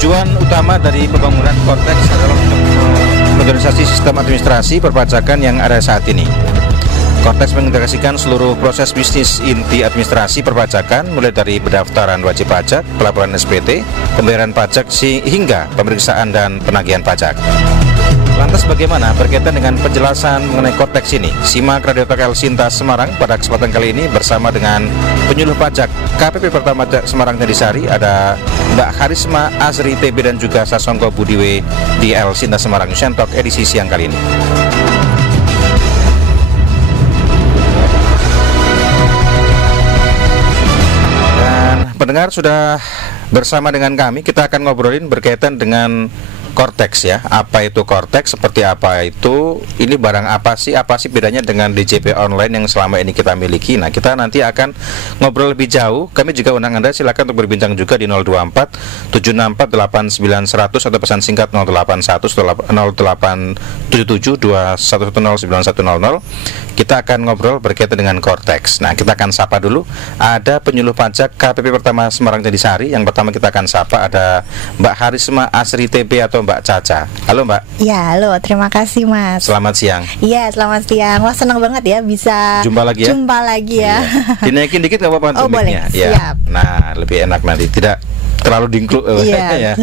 Tujuan utama dari pembangunan Cortex adalah untuk modernisasi sistem administrasi perpajakan yang ada saat ini. Cortex mengintegrasikan seluruh proses bisnis inti administrasi perpajakan, mulai dari pendaftaran wajib pajak, pelaporan SPT, pembayaran pajak, hingga pemeriksaan dan penagihan pajak. Lantas bagaimana berkaitan dengan penjelasan mengenai Cortex ini? Simak Radio Talk El Sinta Semarang pada kesempatan kali ini bersama dengan penyuluh pajak KPP Pertama Semarang Jandisari, ada Mbak Harisma Azri TB dan juga Sasongko Budiwe di El Sinta Semarang News Talk edisi siang kali ini. Dan pendengar sudah bersama dengan kami, kita akan ngobrolin berkaitan dengan Cortex ya. Apa itu Cortex? Seperti apa itu? Ini barang apa sih bedanya dengan DJP online yang selama ini kita miliki? Nah, kita nanti akan ngobrol lebih jauh. Kami juga undang Anda silakan untuk berbincang juga di 024 764 8900 atau pesan singkat 081 0877 2110 9100. Kita akan ngobrol berkaitan dengan Cortex. Nah, kita akan sapa dulu. Ada penyuluh pajak KPP Pertama Semarang Jandisari. Yang pertama kita akan sapa ada Mbak Harisma Azri TB atau Mbak Caca. Halo Mbak. Ya, halo, terima kasih Mas. Selamat siang. Iya, selamat siang. Wah, senang banget ya bisa jumpa lagi ya. Iya. Dinaikin dikit nggak apa-apa untuk mic-nya. Boleh, ya. Siap. Nah, lebih enak nanti, tidak terlalu dingkluk ya.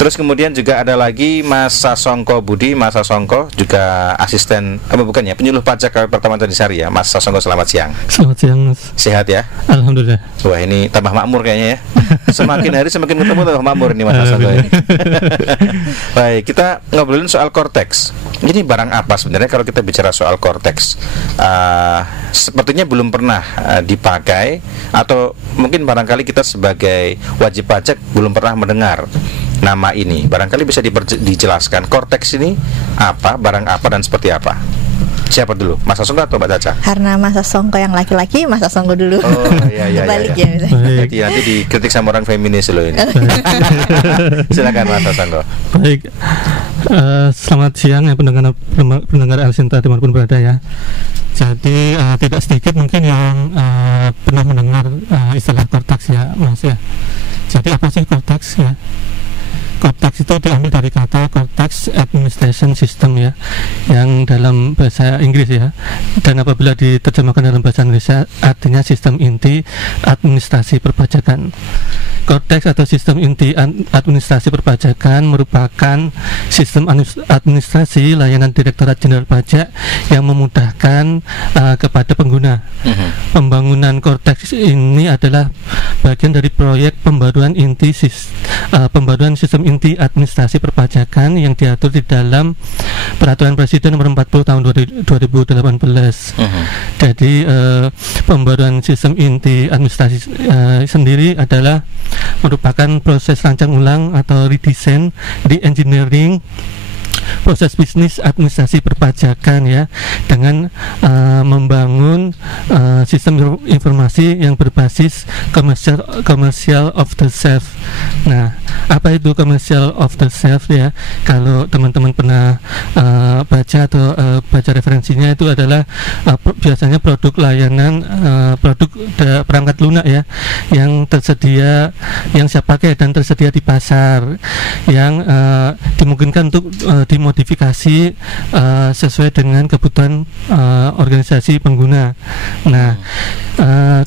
Terus kemudian juga ada lagi Mas Sasongko Budi, Mas Sasongko juga asisten bukan ya, penyuluh pajak KPP Pertama Jandisari ya. Mas Sasongko, selamat siang. Selamat siang Mas. Sehat ya? Alhamdulillah. Wah, ini tambah makmur kayaknya ya. Semakin hari semakin ketemu tambah makmur ini Mas Sasongko ini. Baik, kita ngobrolin soal Cortex. Ini barang apa sebenarnya kalau kita bicara soal Cortex? Sepertinya belum pernah dipakai, atau mungkin barangkali kita sebagai wajib pajak belum pernah mendengar nama ini. Barangkali bisa dijelaskan Cortex ini apa, barang apa, dan seperti apa? Siapa dulu? Mas Sasongko atau Mbak Caca? Karena Mas Sasongko yang laki-laki, Mas Sasongko dulu. Oh iya. Balik ya. Nanti dikritik sama orang feminis loh ini. Silakan Mas Sasongko. Baik. Selamat siang ya pendengar El Sinta dimanapun berada ya. Jadi tidak sedikit mungkin yang pernah mendengar istilah Cortex ya Mas ya. Jadi apa sih Cortex ya? Cortex itu diambil dari kata Cortex Administration System ya, yang dalam bahasa Inggris ya, dan apabila diterjemahkan dalam bahasa Indonesia artinya sistem inti administrasi perpajakan. Cortex atau sistem inti administrasi perpajakan merupakan sistem administrasi layanan Direktorat Jenderal Pajak yang memudahkan kepada pengguna. Pembangunan Cortex ini adalah bagian dari proyek pembaruan sistem inti administrasi perpajakan yang diatur di dalam Peraturan Presiden Nomor 40 Tahun 2018. Jadi pembaruan sistem inti administrasi sendiri adalah merupakan proses rancang ulang atau redesign, re-engineering proses bisnis administrasi perpajakan ya, dengan membangun sistem informasi yang berbasis commercial of the self. Nah, apa itu commercial of the self ya? Kalau teman-teman pernah baca atau baca referensinya, itu adalah biasanya produk layanan, produk perangkat lunak ya, yang tersedia, yang siap pakai dan tersedia di pasar, yang dimungkinkan untuk dimodifikasi sesuai dengan kebutuhan organisasi pengguna. Nah,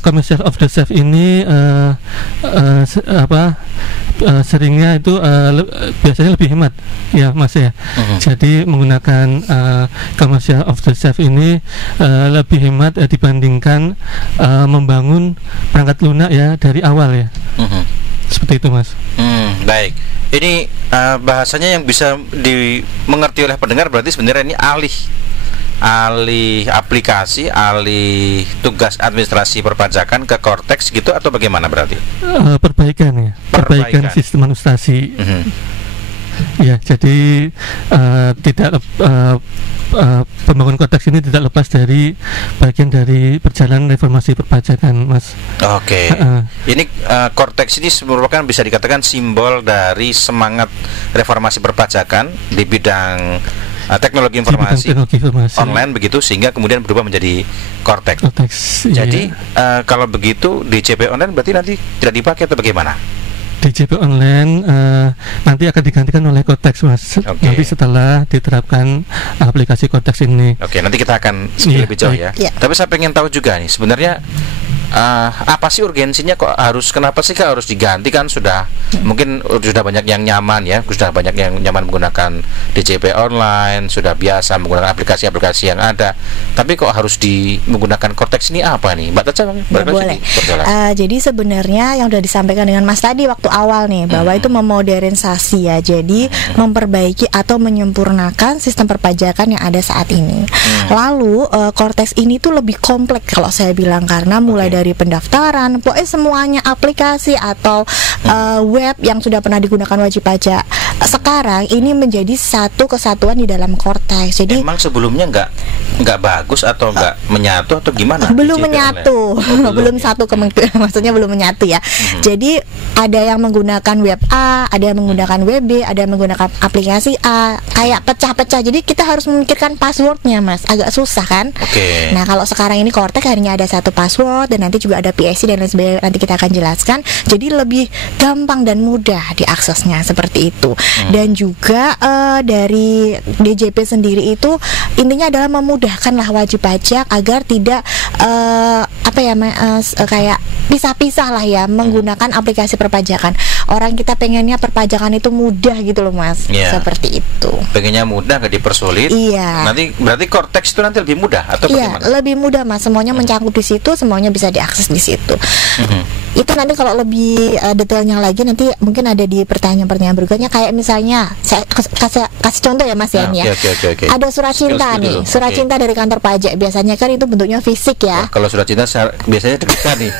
commercial of the self ini seringnya itu biasanya lebih hemat ya Mas ya. Jadi menggunakan commercial of the self ini lebih hemat dibandingkan membangun perangkat lunak ya dari awal ya. Seperti itu Mas. Baik. Ini bahasanya yang bisa dimengerti oleh pendengar, berarti sebenarnya ini alih aplikasi, alih tugas administrasi perpajakan ke Cortex gitu, atau bagaimana berarti? Perbaikan sistem administrasi. Ya, jadi tidak pembangunan Cortex ini tidak lepas dari bagian dari perjalanan reformasi perpajakan, Mas. Oke. Ini Cortex ini merupakan, bisa dikatakan, simbol dari semangat reformasi perpajakan di bidang teknologi informasi online begitu, sehingga kemudian berubah menjadi Cortex. Cortex, jadi kalau begitu DJP online berarti nanti tidak dipakai atau bagaimana? DJP online nanti akan digantikan oleh Cortex, Mas. Oke. Nanti setelah diterapkan aplikasi Cortex ini. Oke, nanti kita akan skill lebih jauh ya. Iya. Tapi saya pengen tahu juga nih, sebenarnya apa sih urgensinya kok kenapa sih harus diganti, kan sudah mungkin sudah banyak yang nyaman ya, sudah banyak yang nyaman menggunakan DJP online, sudah biasa menggunakan aplikasi-aplikasi yang ada, tapi kok harus menggunakan Cortex ini apa nih, Mbak Taca? Boleh. Jadi sebenarnya yang sudah disampaikan dengan Mas tadi waktu awal nih, bahwa itu memodernisasi ya, jadi memperbaiki atau menyempurnakan sistem perpajakan yang ada saat ini. Lalu Cortex ini tuh lebih kompleks kalau saya bilang, karena mulai dari pendaftaran, pokoknya semuanya aplikasi atau web yang sudah pernah digunakan wajib pajak sekarang ini menjadi satu kesatuan di dalam Cortex. Jadi emang sebelumnya nggak bagus atau nggak menyatu atau gimana? Belum DJP menyatu, belum ya? satu maksudnya belum menyatu ya. Jadi ada yang menggunakan web A, ada yang menggunakan web B, ada yang menggunakan aplikasi A, kayak pecah-pecah. Jadi kita harus memikirkan passwordnya, Mas, agak susah kan? Oke. Nah, kalau sekarang ini Cortex hanya ada satu password dan nanti juga ada PIC dan lain sebagainya, nanti kita akan jelaskan. Jadi lebih gampang dan mudah diaksesnya seperti itu. Dan juga dari DJP sendiri itu intinya adalah memudahkan lah wajib pajak agar tidak kayak pisah-pisah lah ya menggunakan aplikasi perpajakan. Orang kita pengennya perpajakan itu mudah gitu loh, Mas. Seperti itu. Pengennya mudah, nggak dipersulit. Iya. Nanti berarti Cortex itu nanti lebih mudah atau bagaimana? Iya, lebih mudah, Mas. Semuanya mencakup di situ, semuanya bisa diakses di situ. Itu nanti kalau lebih detailnya lagi nanti mungkin ada di pertanyaan-pertanyaan berikutnya, kayak misalnya saya kasih contoh ya, Mas ya. Oke. Ada surat cinta nih, surat cinta dari kantor pajak, biasanya kan itu bentuknya fisik ya. Kalau surat cinta biasanya deg-degan nih.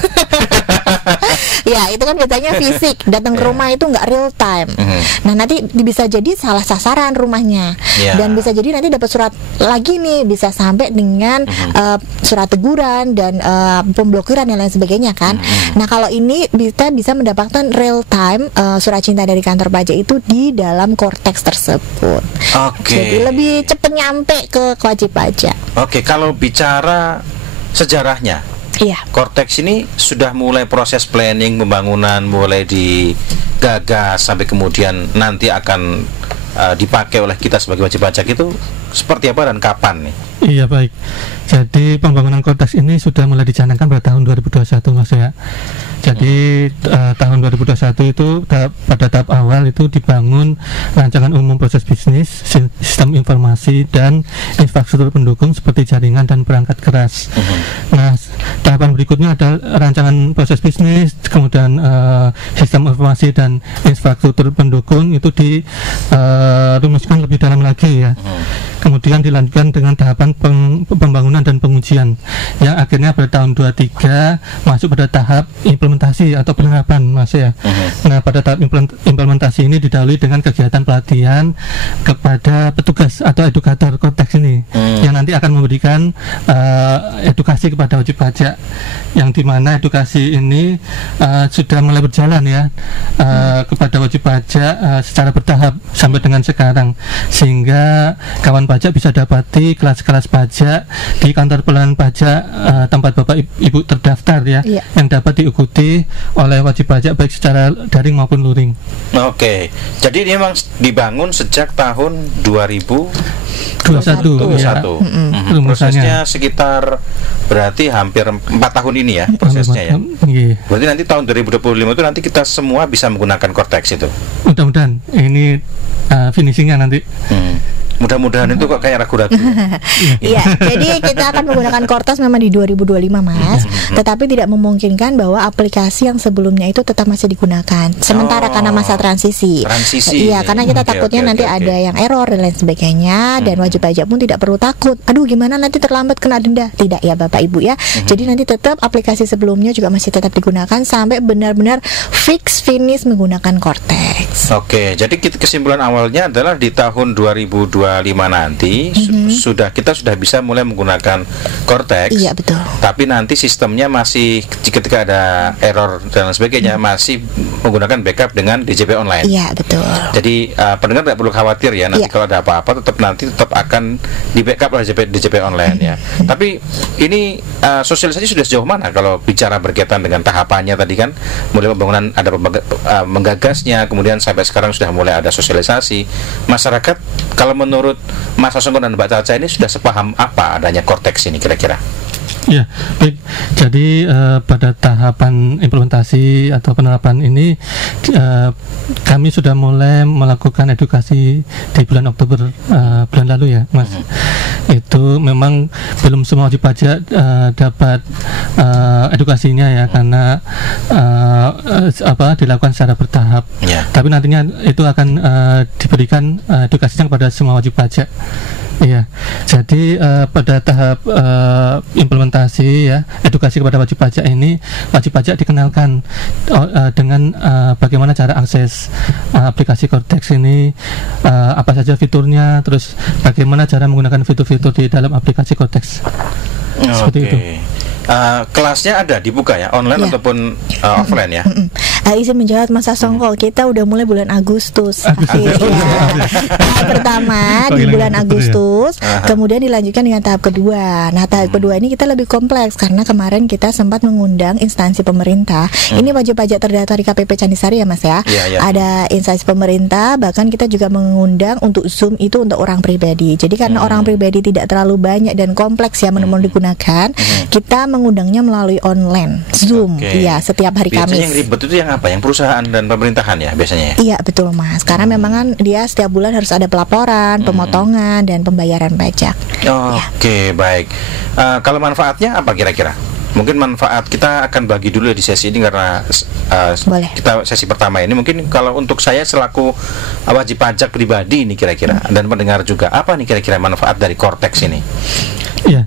Ya, itu kan biasanya fisik, datang ke rumah itu nggak real time. Nah, nanti bisa jadi salah sasaran rumahnya, dan bisa jadi nanti dapat surat lagi nih, bisa sampai dengan surat teguran dan pemblokiran dan lain sebagainya kan. Nah, kalau ini kita bisa mendapatkan real time surat cinta dari kantor pajak itu di dalam Cortex tersebut. Jadi lebih cepat nyampe ke wajib pajak. Kalau bicara sejarahnya, Cortex ini sudah mulai proses planning pembangunan, mulai digagas sampai kemudian nanti akan dipakai oleh kita sebagai wajib pajak, itu seperti apa dan kapan nih? Iya, baik. Jadi pembangunan Cortex ini sudah mulai dicanangkan pada tahun 2021, Mas ya. Jadi tahun 2021 itu pada tahap awal itu dibangun rancangan umum proses bisnis, sistem informasi dan infrastruktur pendukung seperti jaringan dan perangkat keras. Nah, tahapan berikutnya adalah rancangan proses bisnis, kemudian sistem informasi dan infrastruktur pendukung itu dirumuskan lebih dalam lagi ya. Kemudian dilanjutkan dengan tahapan pembangunan dan pengujian yang akhirnya pada tahun 23 masuk pada tahap implementasi atau penerapan, Mas ya. Nah, pada tahap implementasi ini didahului dengan kegiatan pelatihan kepada petugas atau edukator Cortex ini yang nanti akan memberikan edukasi kepada wajib pajak, yang dimana edukasi ini sudah mulai berjalan ya kepada wajib pajak secara bertahap sampai dengan sekarang, sehingga kawan pajak bisa dapati kelas-kelas pajak di kantor pelayanan pajak tempat Bapak Ibu terdaftar ya, yang dapat diikuti oleh wajib pajak baik secara daring maupun luring. Jadi ini memang dibangun sejak tahun 2021 ya. Prosesnya sekitar berarti hampir 4 tahun ini ya prosesnya ya. Berarti nanti tahun 2025 itu nanti kita semua bisa menggunakan Cortex itu. Mudah-mudahan ini finishingnya nanti. Mudah-mudahan itu kok kayak ragu-ragu. Iya, jadi kita akan menggunakan Cortex memang di 2025, Mas. Tetapi tidak memungkinkan bahwa aplikasi yang sebelumnya itu tetap masih digunakan. Sementara karena masa transisi. Iya, karena kita takutnya nanti ada yang error dan lain sebagainya, dan wajib pajak pun tidak perlu takut. Aduh, gimana nanti terlambat kena denda? Tidak ya, Bapak Ibu ya. Jadi nanti tetap aplikasi sebelumnya juga masih tetap digunakan sampai benar-benar finish menggunakan Cortex. Jadi kesimpulan awalnya adalah di tahun 2021 nanti kita sudah bisa mulai menggunakan Cortex. Iya, betul. Tapi nanti sistemnya masih ketika ada error dan sebagainya masih menggunakan backup dengan DJP online. Iya, betul. Jadi pendengar tidak perlu khawatir ya, nanti kalau ada apa-apa tetap akan di backup oleh DJP online ya. Tapi ini sosialisasi sudah sejauh mana kalau bicara berkaitan dengan tahapannya tadi kan, mulai pembangunan ada menggagasnya, kemudian sampai sekarang sudah mulai ada sosialisasi. Masyarakat kalau menurut Mas Sasongko dan Mbak Caca ini sudah sepaham apa adanya Cortex ini kira-kira? Ya, baik. Jadi pada tahapan implementasi atau penerapan ini kami sudah mulai melakukan edukasi di bulan Oktober bulan lalu ya, Mas. Itu memang belum semua wajib pajak dapat edukasinya ya, karena dilakukan secara bertahap. Tapi nantinya itu akan diberikan edukasinya kepada semua wajib pajak. Iya, jadi pada tahap implementasi ya, edukasi kepada wajib pajak ini, wajib pajak dikenalkan dengan bagaimana cara akses aplikasi Cortex ini, apa saja fiturnya, terus bagaimana cara menggunakan fitur-fitur di dalam aplikasi Cortex. Seperti itu. Kelasnya ada dibuka ya, online ataupun offline ya? Izin menjawab Mas Sasongko, kita udah mulai bulan Agustus. Pertama di bulan Agustus, kemudian dilanjutkan dengan tahap kedua. Nah, tahap kedua ini kita lebih kompleks karena kemarin kita sempat mengundang instansi pemerintah. Ini wajib pajak terdaftar di KPP Candisari ya, Mas ya. Ada instansi pemerintah, bahkan kita juga mengundang untuk Zoom itu untuk orang pribadi. Jadi karena orang pribadi tidak terlalu banyak dan kompleks ya menemukan digunakan, kita mengundangnya melalui online Zoom. Iya, setiap hari Kamis. Biasanya yang ribet itu yang apa? Yang perusahaan dan pemerintahan ya biasanya ya? Iya, betul Mas. Karena memang kan dia setiap bulan harus ada pelaporan, pemotongan dan pembayaran pajak. Oke, baik. Kalau manfaatnya apa kira-kira? Mungkin manfaat kita akan bagi dulu di sesi ini karena kita sesi pertama ini mungkin kalau untuk saya selaku wajib pajak pribadi ini kira-kira dan pendengar juga, apa nih kira-kira manfaat dari Cortex ini? Ya,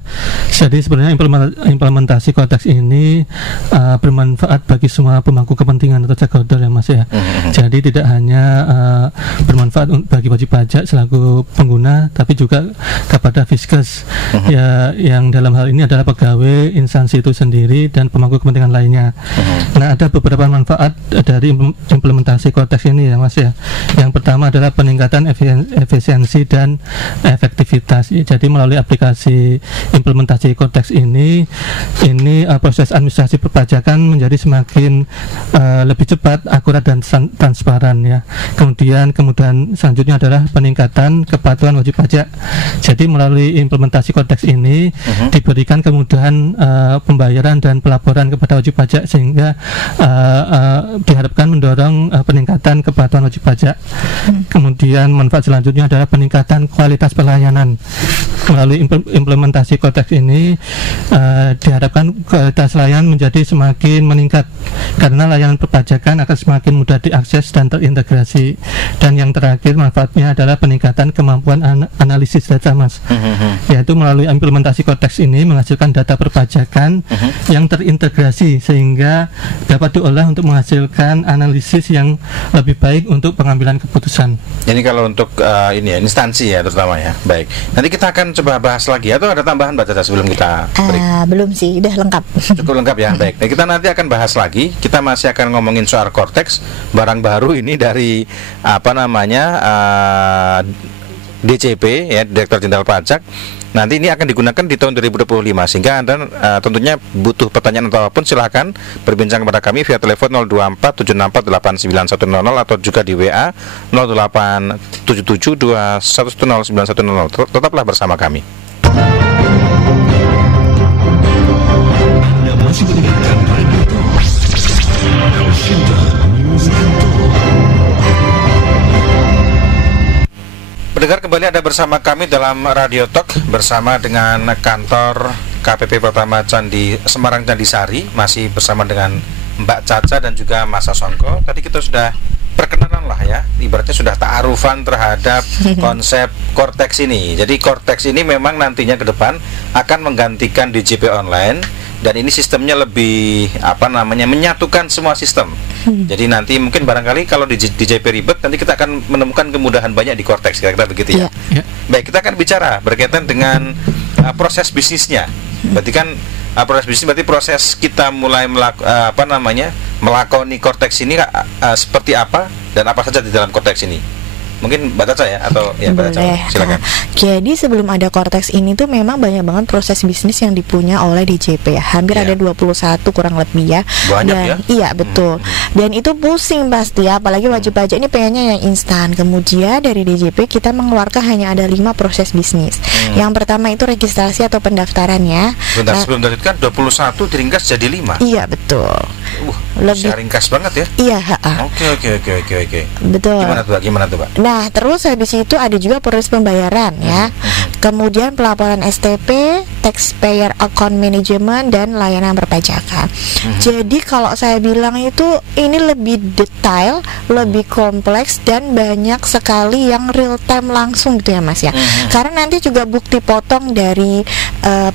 jadi sebenarnya implementasi Cortex ini bermanfaat bagi semua pemangku kepentingan atau stakeholder ya, Mas ya. Jadi tidak hanya bermanfaat bagi wajib pajak selaku pengguna, tapi juga kepada Fiskes ya, yang dalam hal ini adalah pegawai instansi itu sendiri dan pemangku kepentingan lainnya. Nah, ada beberapa manfaat dari implementasi Cortex ini ya, Mas ya. Yang pertama adalah peningkatan efisiensi dan efektivitas. Jadi melalui aplikasi implementasi Cortex ini proses administrasi perpajakan menjadi semakin lebih cepat, akurat dan transparan ya. Kemudian selanjutnya adalah peningkatan kepatuhan wajib pajak. Jadi melalui implementasi Cortex ini diberikan kemudahan pembayaran dan pelaporan kepada wajib pajak sehingga diharapkan mendorong peningkatan kepatuhan wajib pajak. Kemudian manfaat selanjutnya adalah peningkatan kualitas pelayanan. Melalui implementasi Cortex ini diharapkan kualitas layanan menjadi semakin meningkat karena layanan perpajakan akan semakin mudah diakses dan terintegrasi. Dan yang terakhir manfaatnya adalah peningkatan kemampuan analisis data, Mas. Yaitu melalui implementasi Cortex ini menghasilkan data perpajakan yang terintegrasi sehingga dapat diolah untuk menghasilkan analisis yang lebih baik untuk pengambilan keputusan. Jadi kalau untuk ini ya, instansi ya terutama ya. Baik. Nanti kita akan coba bahas lagi atau ada tambahan Mbak Caca sebelum kita break? Belum sih, udah lengkap. Cukup lengkap ya. Baik. Nah, kita nanti akan bahas lagi. Kita masih akan ngomongin soal Cortex, barang baru ini dari DCP ya, Direktur Jenderal Pajak. Nanti ini akan digunakan di tahun 2025 sehingga Anda tentunya butuh pertanyaan atau apapun silahkan berbincang kepada kami via telepon 024 764 89100 atau juga di WA 0877 2110910. Tetaplah bersama kami. Anda masih mendengarkan Radio Talk News and Talk. Pendengar, kembali ada bersama kami dalam Radio Talk bersama dengan kantor KPP Pertama Candi Semarang Candisari, masih bersama dengan Mbak Caca dan juga Mas Sasongko. Tadi kita sudah perkenalan lah ya, ibaratnya sudah ta'arufan terhadap konsep Cortex ini. Jadi Cortex ini memang nantinya ke depan akan menggantikan DJP online dan ini sistemnya lebih menyatukan semua sistem. Jadi nanti mungkin barangkali kalau di JP ribet, nanti kita akan menemukan kemudahan banyak di Cortex, kira-kira begitu ya. Baik, kita akan bicara berkaitan dengan proses bisnisnya. Berarti kan proses bisnis berarti proses kita mulai melakoni Cortex ini seperti apa dan apa saja di dalam Cortex ini. Mungkin Mbak Caca ya, atau ya Mbak Caca, silakan. Jadi sebelum ada Cortex ini tuh memang banyak banget proses bisnis yang dipunya oleh DJP ya. Hampir ada 21 kurang lebih ya. Banyak dan, ya? Iya betul. Dan itu pusing pasti ya, apalagi wajib pajak ini pengennya yang instan. Kemudian dari DJP kita mengeluarkan hanya ada 5 proses bisnis. Yang pertama itu registrasi atau pendaftarannya. Bentar, sebelum tadi kan 21 diringkas jadi 5. Iya betul. Lebih ringkas banget ya? Iya. Oke. Betul. Gimana tuh Pak? Nah, terus habis itu ada juga proses pembayaran ya. Kemudian pelaporan STP, taxpayer account management, dan layanan perpajakan. Jadi kalau saya bilang itu ini lebih detail, lebih kompleks, dan banyak sekali yang real time langsung gitu ya Mas ya. Karena nanti juga bukti potong dari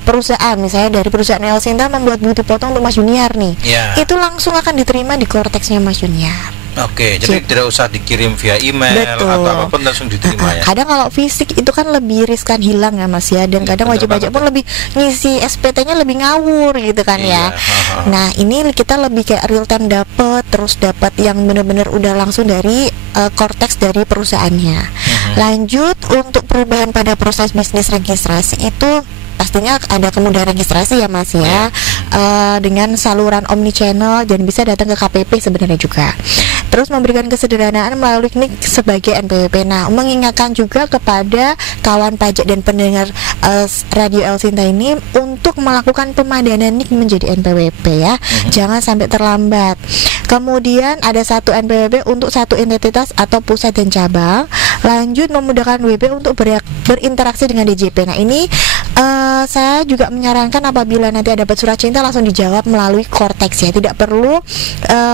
perusahaan, misalnya dari perusahaan El Sinta membuat bukti potong untuk Mas Junior nih. Itu langsung akan diterima di Cortexnya Mas Junior. Oke, jadi tidak usah dikirim via email atau apapun, langsung diterima ya. Kadang kalau fisik itu kan lebih riskan hilang ya Mas ya, dan kadang wajib pajak pun lebih ngisi SPT-nya lebih ngawur gitu kan ya. Nah ini kita lebih kayak real time dapat yang benar-benar udah langsung dari Cortex dari perusahaannya. Lanjut untuk perubahan pada proses bisnis registrasi itu pastinya ada kemudahan registrasi ya Mas ya, dengan saluran omnichannel dan bisa datang ke KPP sebenarnya juga. Terus memberikan kesederhanaan melalui klik sebagai NPWP. Nah, mengingatkan juga kepada kawan pajak dan pendengar Radio El Sinta ini untuk melakukan pemadanan NIK menjadi NPWP ya. Jangan sampai terlambat. Kemudian ada satu NPWP untuk satu entitas atau pusat dan cabang. Lanjut memudahkan WP untuk berinteraksi dengan DJP. Nah, ini saya juga menyarankan apabila nanti ada surat cinta langsung dijawab melalui Cortex ya, tidak perlu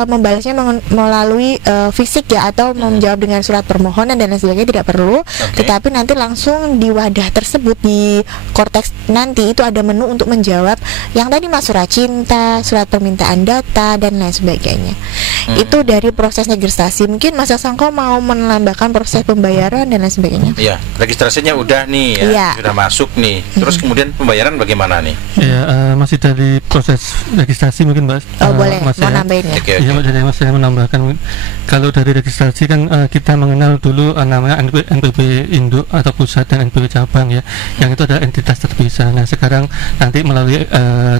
membalasnya melalui fisik ya, atau menjawab dengan surat permohonan dan lain sebagainya, tidak perlu. Tetapi nanti langsung di wadah tersebut di Cortex nanti itu ada menu untuk menjawab yang tadi Mas, surat cinta, surat permintaan data dan lain sebagainya. Itu dari proses registrasi. Mungkin Mas Sangko mau menambahkan proses pembayaran dan lain sebagainya. Iya, registrasinya udah nih ya, sudah masuk nih. Terus kemudian pembayaran bagaimana nih? Ya, masih dari proses registrasi mungkin Mas. Boleh, Mas mau nambahin ya? Iya, jadi Mas saya menambahkan, kalau dari registrasi kan kita mengenal dulu namanya NPWP induk atau pusat dan NPWP cabang ya, yang itu adalah entitas terpisah. Nah sekarang nanti melalui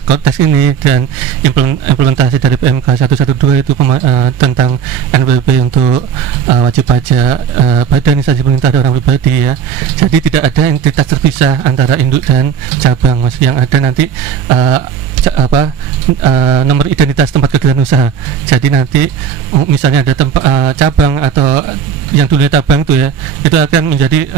Cortex ini dan implementasi dari PMK 112 itu tentang NPWP untuk wajib pajak badan instansi pemerintah dan orang pribadi ya. Jadi tidak ada entitas terpisah antara induk dan cabang Mas, yang ada nanti nomor identitas tempat kegiatan usaha. Jadi nanti misalnya ada cabang atau yang dulunya cabang itu ya, itu akan menjadi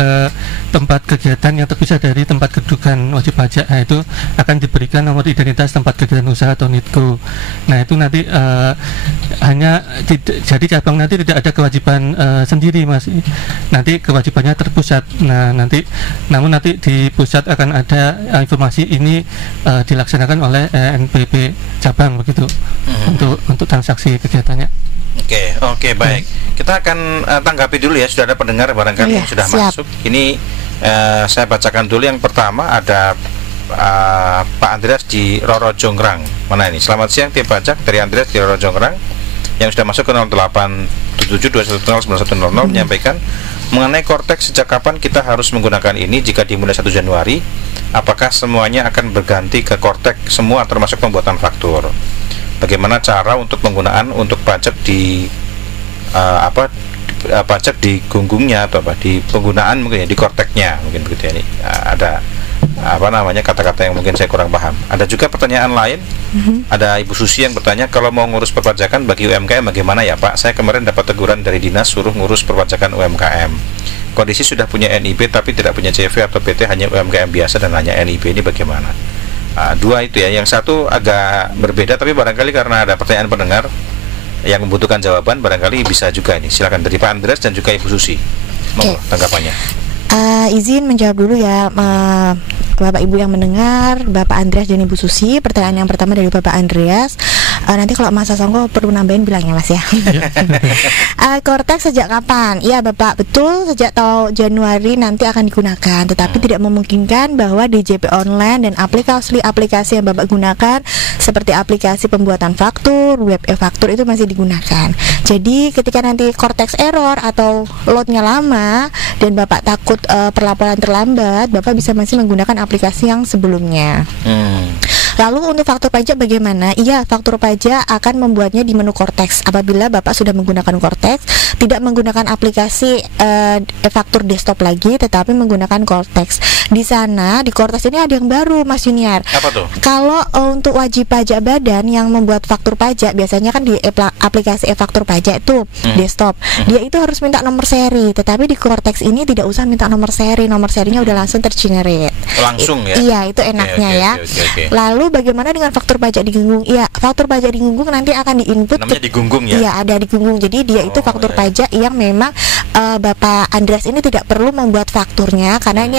tempat kegiatan yang terpisah dari tempat kedudukan wajib pajak. Nah, itu akan diberikan nomor identitas tempat kegiatan usaha atau NITKO. Nah itu nanti jadi cabang nanti tidak ada kewajiban sendiri Mas, nanti kewajibannya terpusat. Nah namun nanti di pusat akan ada informasi ini dilaksanakan oleh NPWP cabang begitu untuk transaksi kegiatannya. Oke, baik. Kita akan tanggapi dulu ya, sudah ada pendengar barangkali yang sudah masuk. Ini saya bacakan dulu. Yang pertama ada Pak Andreas di Roro Jonggrang. Mana ini? Selamat siang tim pajak, dari Andreas di Roro Jonggrang yang sudah masuk ke 0877210910 menyampaikan mengenai Cortex, sejak kapan kita harus menggunakan ini jika dimulai 1 Januari? Apakah semuanya akan berganti ke Cortex semua termasuk pembuatan faktur? Bagaimana cara untuk penggunaan untuk pajak di pajak di gunggungnya atau di penggunaan mungkin ya, di Cortexnya mungkin begitu ya. Ini ada kata-kata yang mungkin saya kurang paham. Ada juga pertanyaan lain. Ada Ibu Susi yang bertanya, kalau mau ngurus perpajakan bagi UMKM bagaimana ya Pak? Saya kemarin dapat teguran dari dinas suruh ngurus perpajakan UMKM. Kondisi sudah punya NIB tapi tidak punya CV atau PT, hanya UMKM biasa dan hanya NIB, ini bagaimana? Dua itu ya. Yang satu agak berbeda, tapi barangkali karena ada pertanyaan pendengar yang membutuhkan jawaban, barangkali bisa juga ini. Silakan dari Pak Andreas dan juga Ibu Susi. Tanggapannya. Izin menjawab dulu ya Bapak Ibu yang mendengar, Bapak Andreas dan Ibu Susi. Pertanyaan yang pertama dari Bapak Andreas, Nanti kalau Mas Sasongko perlu nambahin bilang ya Mas ya. Kortex sejak kapan? Ya Bapak, betul sejak tahun Januari nanti akan digunakan. Tetapi tidak memungkinkan bahwa DJP online dan aplikasi yang Bapak gunakan seperti aplikasi pembuatan faktur, web e-faktur itu masih digunakan. Jadi ketika nanti Kortex error atau loadnya lama dan Bapak takut perlaporan terlambat, Bapak bisa masih menggunakan aplikasi yang sebelumnya. Lalu untuk faktur pajak bagaimana? Iya, faktur pajak akan membuatnya di menu Kortex. Apabila Bapak sudah menggunakan Kortex, tidak menggunakan aplikasi e-faktur desktop lagi, tetapi menggunakan Kortex. Di sana, di Kortex ini ada yang baru, Mas Junior. Apa tuh? Kalau untuk wajib pajak badan yang membuat faktur pajak, biasanya kan di aplikasi e-faktur pajak itu desktop, dia itu harus minta nomor seri. Tetapi di Kortex ini tidak usah minta nomor serinya udah langsung tergenerate. Langsung ya? Iya, itu enaknya ya. Lalu bagaimana dengan faktur pajak digunggung? Iya, faktur pajak digunggung nanti akan diinput. Namanya digunggung ya? Iya, ada digunggung. Jadi dia itu faktur pajak yang memang Bapak Andreas ini tidak perlu membuat fakturnya karena ini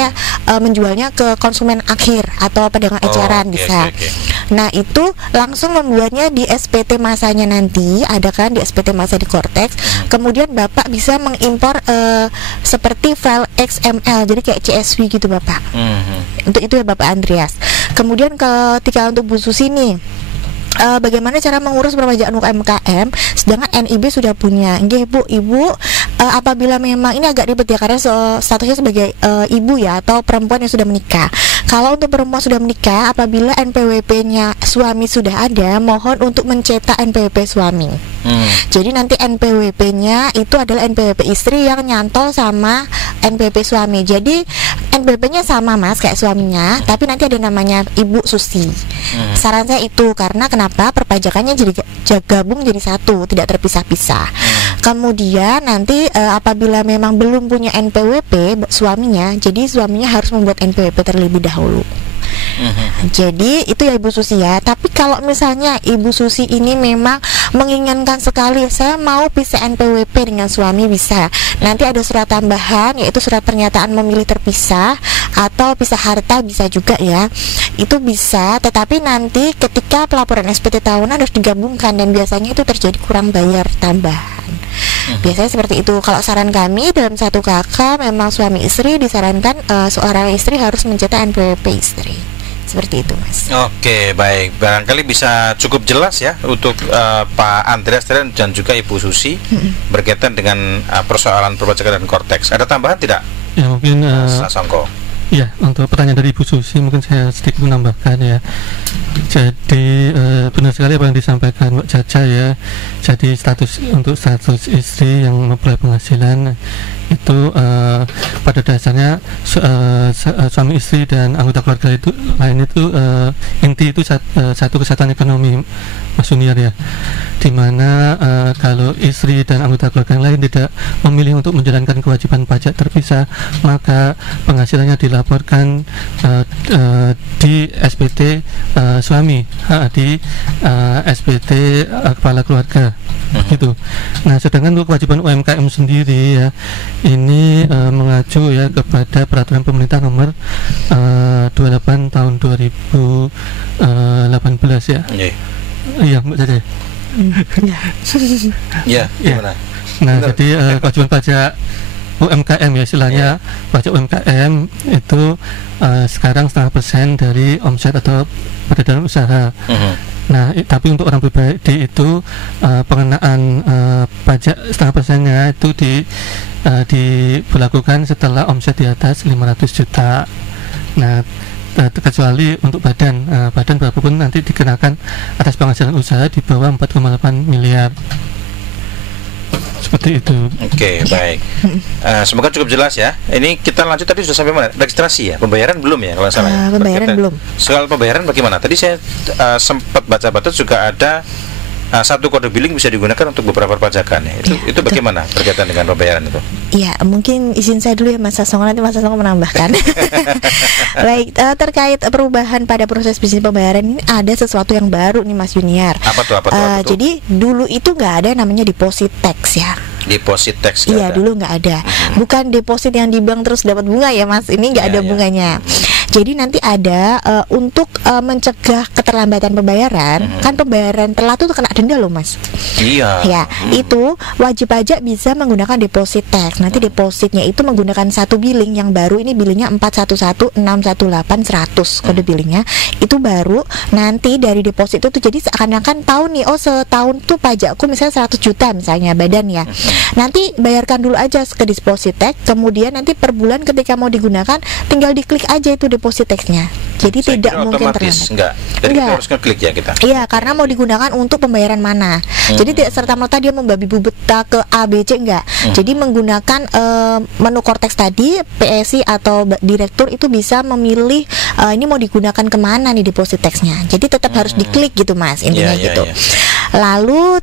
menjualnya ke konsumen akhir atau pedagang eceran bisa. Nah, itu langsung membuatnya di SPT masanya nanti, ada kan di SPT masa di Kortex. Kemudian Bapak bisa mengimpor seperti file XML, jadi kayak CSV gitu Bapak. Untuk itu ya Bapak Andreas. Kemudian ketika untuk Bu Susi nih, bagaimana cara mengurus perpajakan UMKM sedangkan NIB sudah punya. Nggih Bu, Ibu apabila memang ini agak ribet ya karena statusnya sebagai ibu ya atau perempuan yang sudah menikah. Kalau untuk perempuan sudah menikah, apabila NPWP-nya suami sudah ada, mohon untuk mencetak NPWP suami. Jadi nanti NPWP-nya itu adalah NPWP istri yang nyantol sama NPWP suami. Jadi NPWP-nya sama Mas kayak suaminya, tapi nanti ada namanya Ibu Susi. Saran saya itu karena kenapa? Perpajakannya jadi gabung jadi satu, tidak terpisah-pisah. Kemudian nanti apabila memang belum punya NPWP suaminya, jadi suaminya harus membuat NPWP terlebih dahulu. Jadi itu ya Ibu Susi ya. Tapi kalau misalnya Ibu Susi ini memang menginginkan sekali, saya mau pisah NPWP dengan suami, bisa. Nanti ada surat tambahan, yaitu surat pernyataan memilih terpisah atau pisah harta bisa juga ya. Itu bisa, tetapi nanti ketika pelaporan SPT tahunan harus digabungkan dan biasanya itu terjadi kurang bayar tambahan. Biasanya seperti itu. Kalau saran kami dalam satu kakak memang suami istri disarankan seorang istri harus mencetak NPWP istri. Seperti itu Mas. Oke, baik. Barangkali bisa cukup jelas ya untuk Pak Andreas dan juga Ibu Susi berkaitan dengan persoalan perpajakan dan Kortex. Ada tambahan tidak? Ya mungkin Sasongko. Ya, untuk pertanyaan dari Ibu Susi mungkin saya sedikit menambahkan ya. Jadi benar sekali apa yang disampaikan Mbak Caca ya. Jadi untuk status istri yang memperoleh penghasilan itu pada dasarnya suami istri dan anggota keluarga itu lain itu inti itu satu kesatuan ekonomi Mas Junior ya, dimana kalau istri dan anggota keluarga yang lain tidak memilih untuk menjalankan kewajiban pajak terpisah, maka penghasilannya dilaporkan di SPT suami, di SPT kepala keluarga gitu. Nah, sedangkan untuk kewajiban UMKM sendiri ya, ini mengacu ya kepada peraturan pemerintah nomor 28 tahun 2018 ya. Iya, Mbak Caca. Iya, gimana? Nah, jadi kewajiban pajak UMKM ya istilahnya, pajak UMKM itu sekarang 0,5% dari omset atau peredaran usaha. Nah, tapi untuk orang pribadi itu pengenaan pajak 0,5%-nya itu diberlakukan setelah omset di atas 500 juta. Nah, kecuali untuk badan berapapun nanti dikenakan atas penghasilan usaha di bawah 4,8 miliar. Seperti itu. Oke, baik. Semoga cukup jelas ya. Ini kita lanjut, tadi sudah sampai mana? Registrasi ya? Pembayaran belum ya kalau salah ya? Pembayaran belum. Soal pembayaran bagaimana? Tadi saya sempat baca-baca juga ada satu kode billing bisa digunakan untuk beberapa perpajakan ya. Itu bagaimana berkaitan dengan pembayaran itu? Iya, mungkin izin saya dulu ya Mas Sasongko, nanti Mas Sasongko menambahkan. Baik, terkait perubahan pada proses bisnis pembayaran ini ada sesuatu yang baru nih Mas Junior. Apa tuh? Jadi dulu itu nggak ada namanya deposit tax ya. Deposit tax? Iya, dulu nggak ada. Bukan deposit yang di bank terus dapat bunga ya Mas, ini nggak ada bunganya. Jadi nanti ada untuk mencegah keterlambatan pembayaran, kan pembayaran telat tuh kena denda loh Mas. Iya. Ya, itu wajib pajak bisa menggunakan deposit tax. Nanti depositnya itu menggunakan satu billing yang baru, ini billingnya 411618 kode billingnya. Itu baru nanti dari deposit itu tuh jadi seakan-akan tahu nih, oh setahun tuh pajakku misalnya 100 juta misalnya badan ya. Nanti bayarkan dulu aja ke deposit tax, kemudian nanti per bulan ketika mau digunakan tinggal diklik aja itu deposit tax-nya. Jadi Saya tidak kira mungkin otomatis, terlambat. enggak. Jadi kita harus ngeklik ya kita. Iya, karena mau digunakan untuk pembayaran mana. Jadi tidak serta-merta dia membabi buta ke A, B, C, enggak. Jadi menggunakan menu Cortex tadi, PSI atau direktur itu bisa memilih ini mau digunakan kemana nih deposit tax-nya. Jadi tetap harus diklik gitu Mas, intinya gitu. Lalu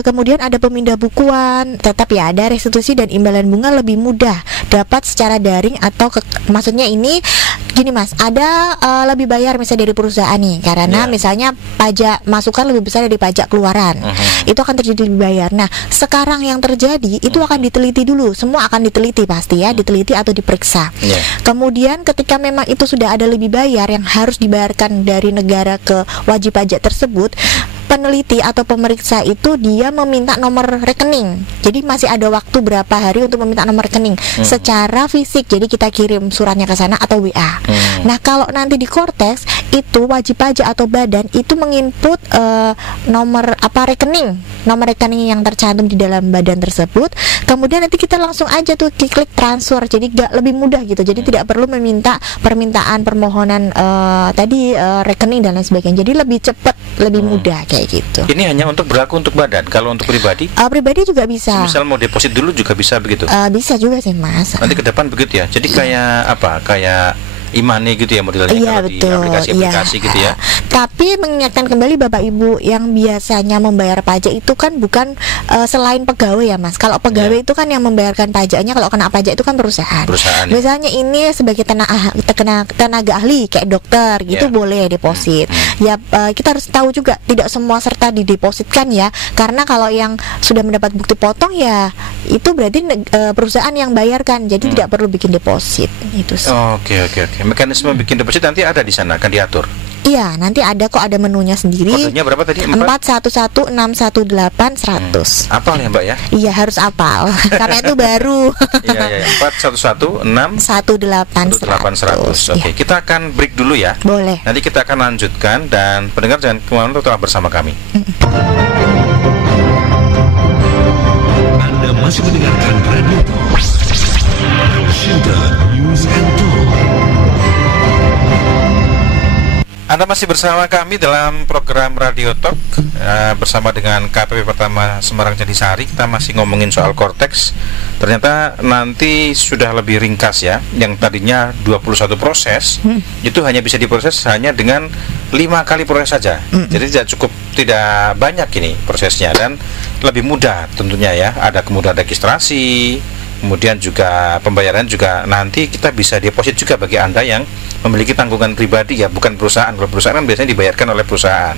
kemudian ada pemindah bukuan, tetap ya ada restitusi dan imbalan bunga lebih mudah dapat secara daring atau maksudnya ini gini Mas, ada lebih bayar misalnya dari perusahaan nih, karena misalnya pajak masukan lebih besar dari pajak keluaran, itu akan terjadi lebih bayar. Nah sekarang yang terjadi itu akan diteliti dulu, semua akan diteliti pasti ya, diteliti atau diperiksa. Kemudian ketika memang itu sudah ada lebih bayar yang harus dibayarkan dari negara ke wajib pajak tersebut, peneliti atau pemeriksa itu dia meminta nomor rekening. Jadi masih ada waktu berapa hari untuk meminta nomor rekening secara fisik. Jadi kita kirim suratnya ke sana atau WA. Nah kalau nanti di Cortex itu wajib pajak atau badan itu menginput nomor rekening yang tercantum di dalam badan tersebut. Kemudian nanti kita langsung aja tuh klik transfer. Jadi lebih mudah gitu. Jadi tidak perlu meminta permohonan rekening dan lain sebagainya. Jadi lebih cepat, lebih mudah kayak gitu. Ini hanya untuk berlaku untuk badan. Kalau untuk pribadi? Pribadi juga bisa. Misal mau deposit dulu juga bisa begitu? Bisa juga sih Mas. Nanti ke depan begitu ya. Jadi kayak apa? Kayak e-money gitu ya modelnya, kalau di aplikasi-aplikasi gitu ya. Tapi mengingatkan kembali Bapak Ibu yang biasanya membayar pajak itu kan bukan selain pegawai ya Mas. Kalau pegawai itu kan yang membayarkan pajaknya, kalau kena pajak itu kan perusahaan. Misalnya ini sebagai tenaga ahli kayak dokter gitu boleh deposit. Ya kita harus tahu juga tidak semua serta didepositkan ya. Karena kalau yang sudah mendapat bukti potong ya itu berarti perusahaan yang bayarkan. Jadi tidak perlu bikin deposit itu sih. Oke. Mekanisme bikin deposit nanti ada di sana, akan diatur. Iya, nanti ada kok, ada menunya sendiri. Kodenya berapa tadi? 411618 100. Apal ya Mbak ya? Iya, harus apal karena itu baru. Iya. 411618 100. Oke, kita akan break dulu ya. Boleh. Nanti kita akan lanjutkan dan pendengar jangan kemana-mana, tetap bersama kami. Anda masih mendengarkan Radio Cinta News and Talk. Anda masih bersama kami dalam program Radio Talk bersama dengan KPP Pertama Semarang Jandisari. Kita masih ngomongin soal Cortex. Ternyata nanti sudah lebih ringkas ya. Yang tadinya 21 proses itu hanya bisa diproses hanya dengan 5 kali proses saja. Jadi tidak banyak ini prosesnya dan lebih mudah tentunya ya. Ada kemudahan registrasi, kemudian juga pembayaran juga nanti kita bisa deposit juga bagi Anda yang memiliki tanggungan pribadi ya, bukan perusahaan. Kalau perusahaan kan biasanya dibayarkan oleh perusahaan.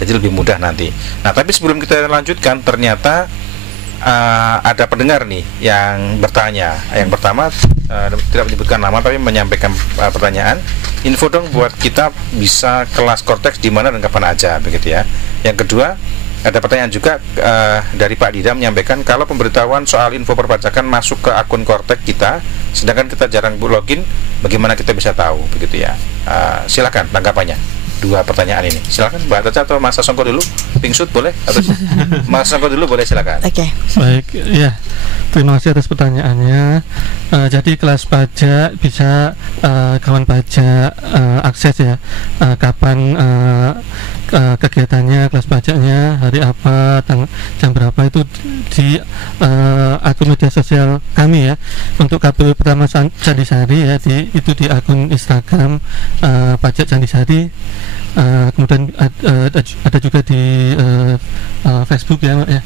Jadi lebih mudah nanti. Nah, tapi sebelum kita lanjutkan, ternyata ada pendengar nih yang bertanya. Yang pertama tidak menyebutkan nama tapi menyampaikan pertanyaan. Info dong buat kita bisa kelas Cortex di mana dan kapan aja begitu ya. Yang kedua, ada pertanyaan juga dari Pak Dida menyampaikan kalau pemberitahuan soal info perpajakan masuk ke akun Cortex kita, sedangkan kita jarang login, bagaimana kita bisa tahu begitu ya? Silakan tanggapannya. 2 pertanyaan ini. Silakan Mbak Taca atau Mas Songko dulu. Pingsut boleh atau Mas Songko dulu boleh, silakan. Oke. Baik, ya. Terima kasih atas pertanyaannya. Jadi kelas pajak bisa kawan pajak akses ya. Kapan kegiatannya, kelas pajaknya, hari apa, jam berapa itu di akun media sosial kami ya. Untuk KPP Pertama Jandisari ya, itu di akun Instagram Pajak Jandisari. Kemudian ada juga di Facebook ya Mbak ya.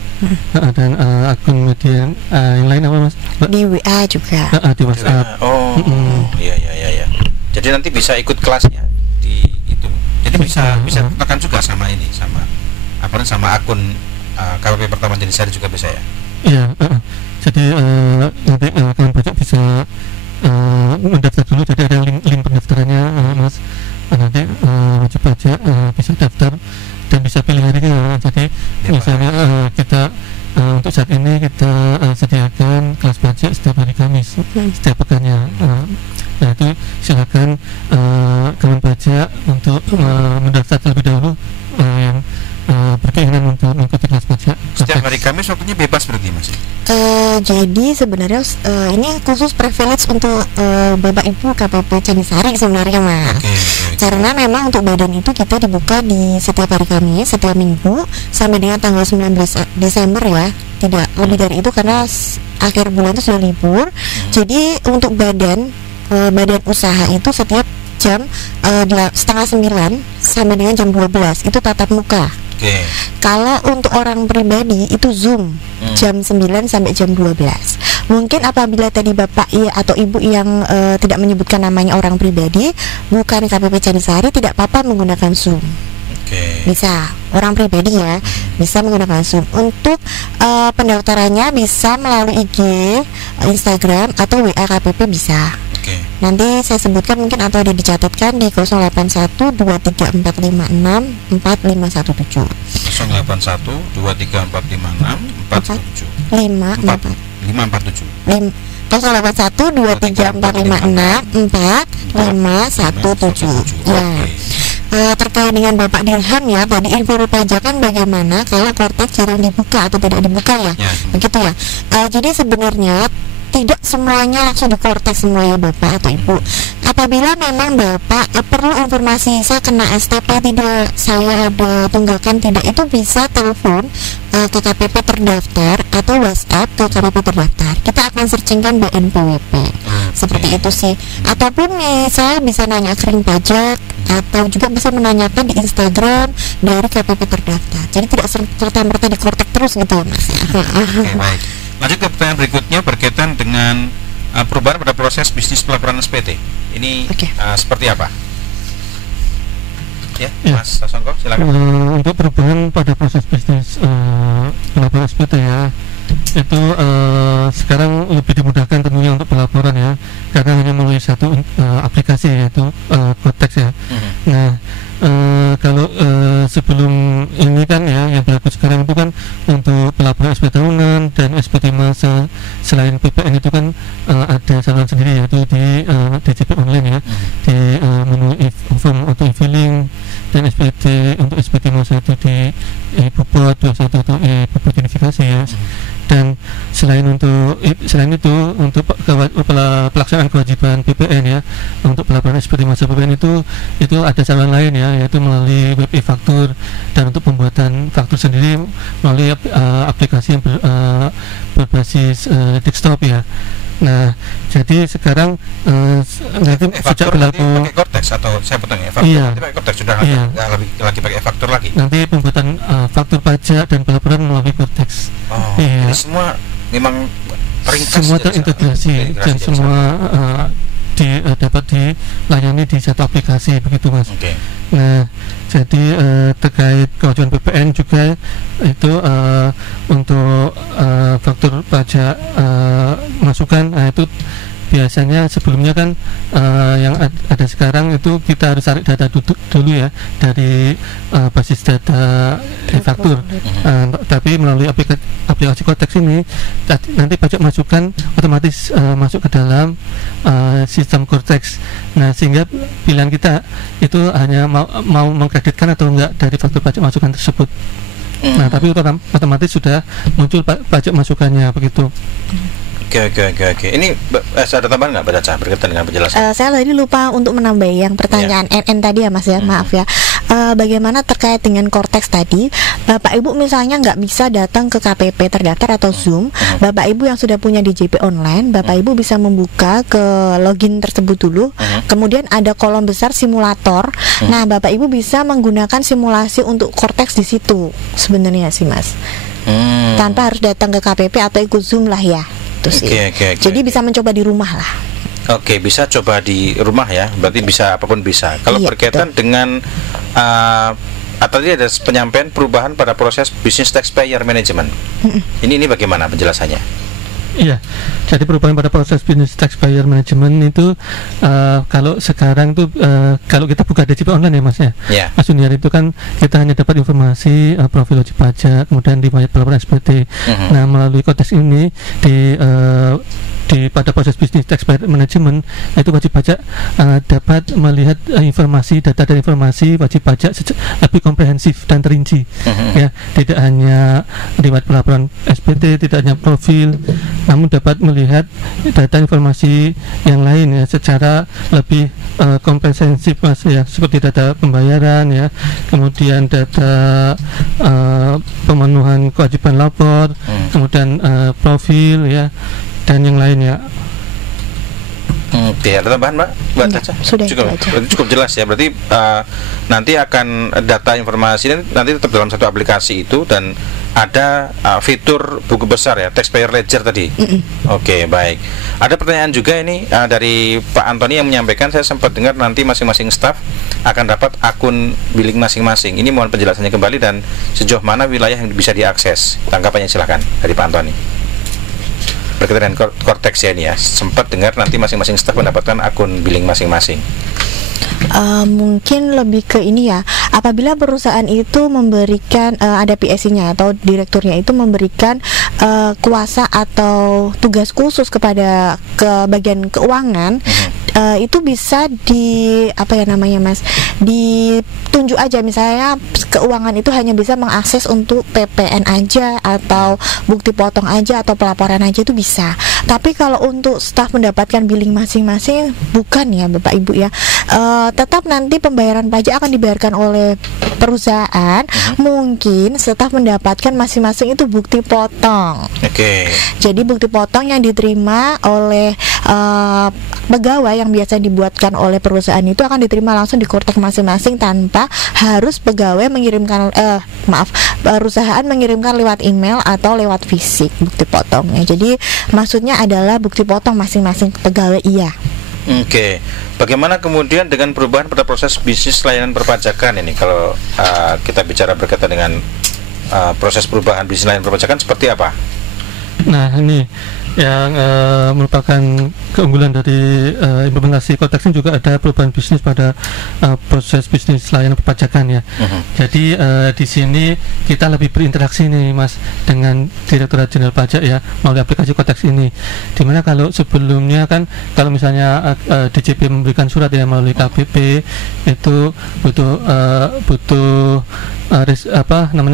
Dan akun media yang lain apa Mas? Di WA juga. Di WhatsApp. Iya. Jadi nanti bisa ikut kelasnya di itu. Jadi bisa tekan juga sama ini, sama akun KPP Pertama Jandisari juga bisa ya. Iya. Jadi nanti kalian pajak bisa mendaftar dulu. Jadi ada link pendaftarannya, Mas. Nanti wajib pajak bisa daftar dan bisa pilih harinya. Jadi misalnya kita untuk saat ini kita sediakan kelas pajak setiap hari Kamis setiap pekannya. Nah itu silakan Kemen Pajak untuk mendaftar terlebih dahulu yang berkeinginan untuk mengikuti kelas pajak. Setiap hari Kamis waktunya bebas berarti, Mas? Jadi sebenarnya ini khusus privilege untuk Bapak Ibu KPP Candisari sebenarnya, Mas. Karena memang untuk badan itu kita dibuka di setiap hari Kamis, setiap minggu sampai dengan tanggal 19 Desember ya. Tidak lebih dari itu karena akhir bulan itu sudah libur. Jadi untuk badan usaha itu setiap jam 8:30 sampai dengan jam 12 itu tatap muka. Kalau untuk orang pribadi itu Zoom jam 9 sampai jam 12. Mungkin apabila tadi Bapak atau Ibu yang tidak menyebutkan namanya orang pribadi, bukan KPP Candisari, tidak apa-apa menggunakan Zoom. Bisa, orang pribadi ya, bisa menggunakan Zoom. Untuk pendaftarannya bisa melalui IG, Instagram atau WA KPP bisa. Nanti saya sebutkan mungkin atau ada dicatatkan di 08123456457. 08123456457. Ya. Terkait dengan Bapak Dirham ya, tadi info perpajakan bagaimana kalau Kortex jarang dibuka atau tidak dibuka ya, begitu ya. Jadi sebenarnya tidak semuanya langsung di Kortex semua ya Bapak atau Ibu. Apabila memang Bapak perlu informasi, saya kena STP tidak, saya ada tunggakan tidak, itu bisa telepon ke KPP terdaftar atau WhatsApp ke KPP terdaftar. Kita akan searchingkan BNPWP. Seperti itu sih. Ataupun saya bisa nanya kering pajak atau juga bisa menanyakan di Instagram dari KPP terdaftar. Jadi tidak serta-merta di Kortex terus gitu Mas ya. Baik. Lanjut ke pertanyaan berikutnya berkaitan dengan perubahan pada proses bisnis pelaporan SPT. Ini seperti apa? Ya, Mas Sasongko, silakan. Untuk perubahan pada proses bisnis pelaporan SPT ya, itu sekarang lebih dimudahkan tentunya untuk pelaporan ya, karena hanya melalui satu aplikasi yaitu Kortex ya. Nah, kalau sebelum ini kan ya yang berlaku sekarang itu kan untuk pelaporan SPT tahunan dan SPT masa selain PPN itu kan ada saluran sendiri yaitu di DJP online ya, di menu form auto e-filing, dan SPT untuk SPT masa itu di e-bobot 21 atau e-bobot unifikasi ya. Dan selain itu untuk pelaksanaan kewajiban PPN ya, untuk pelaporan SPT masa PPN itu ada saluran lain ya, yaitu melalui web e-faktur, dan untuk pembuatan faktur sendiri melalui aplikasi yang berbasis desktop ya. Nah, jadi sekarang nanti sejak berlaku pakai Kortex atau saya potong ya, faktur nanti pakai Kortex sudah nggak lagi pakai faktur lagi. Nanti pembuatan faktur pajak dan pelaporan melalui Kortex. Jadi semua memang ringkas, semua terintegrasi dan semua dapat dilayani di satu aplikasi begitu Mas. Nah, jadi terkait kewajiban PPN juga itu untuk faktur pajak masukan, nah itu biasanya sebelumnya kan yang ada sekarang itu kita harus cari data dulu ya dari basis data e-faktur. Tapi melalui aplikasi Kortex ini nanti pajak masukan otomatis masuk ke dalam sistem Kortex. Nah, sehingga pilihan kita itu hanya mau mengkreditkan atau enggak dari faktur pajak masukan tersebut. Nah, tapi otomatis sudah muncul pajak masukannya begitu. Oke. Ini ada tambahan nggak Mbak Caca berkaitan dengan penjelasan? Saya tadi lupa untuk menambah yang pertanyaan NN tadi ya Mas ya, maaf ya. Bagaimana terkait dengan Kortex tadi, Bapak Ibu misalnya nggak bisa datang ke KPP terdaftar atau Zoom, Bapak Ibu yang sudah punya DJP online, Bapak Ibu bisa membuka ke login tersebut dulu, kemudian ada kolom besar simulator. Nah, Bapak Ibu bisa menggunakan simulasi untuk Kortex di situ sebenarnya sih Mas, tanpa harus datang ke KPP atau ikut Zoom lah ya. Jadi bisa mencoba di rumah lah. Bisa coba di rumah ya. Berarti bisa apapun bisa. Kalau berkaitan dengan tadi ada penyampaian perubahan pada proses business taxpayer management. Ini bagaimana penjelasannya? Iya, jadi perubahan pada proses business taxpayer management itu kalau sekarang tuh kalau kita buka DJP online ya Mas ya, Mas Junior, itu kan kita hanya dapat informasi profil wajib pajak, kemudian riwayat pelaporan SPT. Nah, melalui konteks ini pada proses business taxpayer management itu wajib pajak dapat melihat data dan informasi wajib pajak lebih komprehensif dan terinci, ya, tidak hanya riwayat pelaporan SPT, tidak hanya profil, namun dapat melihat data informasi yang lain ya secara lebih komprehensif Mas ya, seperti data pembayaran ya, kemudian data pemenuhan kewajiban lapor, kemudian profil ya, dan yang lainnya. Oke, ada tambahan Mbak? Sudah cukup jelas ya. Berarti nanti akan data informasi nanti tetap dalam satu aplikasi itu, dan ada fitur buku besar ya, taxpayer ledger tadi. Oke, baik. Ada pertanyaan juga ini dari Pak Antoni yang menyampaikan, saya sempat dengar nanti masing-masing staf akan dapat akun billing masing-masing. Ini mohon penjelasannya kembali dan sejauh mana wilayah yang bisa diakses. Tanggapannya silakan dari Pak Antoni. Berkaitan dengan Cortex ya ini ya, sempat dengar nanti masing-masing staf mendapatkan akun billing masing-masing. Mungkin lebih ke ini ya, apabila perusahaan itu memberikan ada PSC-nya atau direkturnya itu memberikan kuasa atau tugas khusus kepada bagian keuangan, itu bisa ditunjuk aja, misalnya keuangan itu hanya bisa mengakses untuk PPN aja atau bukti potong aja atau pelaporan aja, itu bisa. Tapi kalau untuk staf mendapatkan billing masing-masing bukan ya Bapak Ibu ya, tetap nanti pembayaran pajak akan dibayarkan oleh perusahaan. Mungkin staf mendapatkan masing-masing itu bukti potong. Jadi bukti potong yang diterima oleh pegawai yang biasa dibuatkan oleh perusahaan itu akan diterima langsung di Cortex masing-masing tanpa harus pegawai mengirimkan perusahaan mengirimkan lewat email atau lewat fisik bukti potongnya. Jadi maksudnya adalah bukti potong masing-masing pegawai iya. Bagaimana kemudian dengan perubahan pada proses bisnis layanan perpajakan ini? Kalau kita bicara berkaitan dengan proses perubahan bisnis layanan perpajakan seperti apa? Nah, ini yang merupakan keunggulan dari implementasi Cortex ini, juga ada perubahan bisnis pada proses bisnis layanan perpajakan ya. Jadi di sini kita lebih berinteraksi nih Mas dengan Direktorat Jenderal Pajak ya melalui aplikasi Cortex ini. Dimana kalau sebelumnya kan kalau misalnya DJP memberikan surat ya melalui KPP itu butuh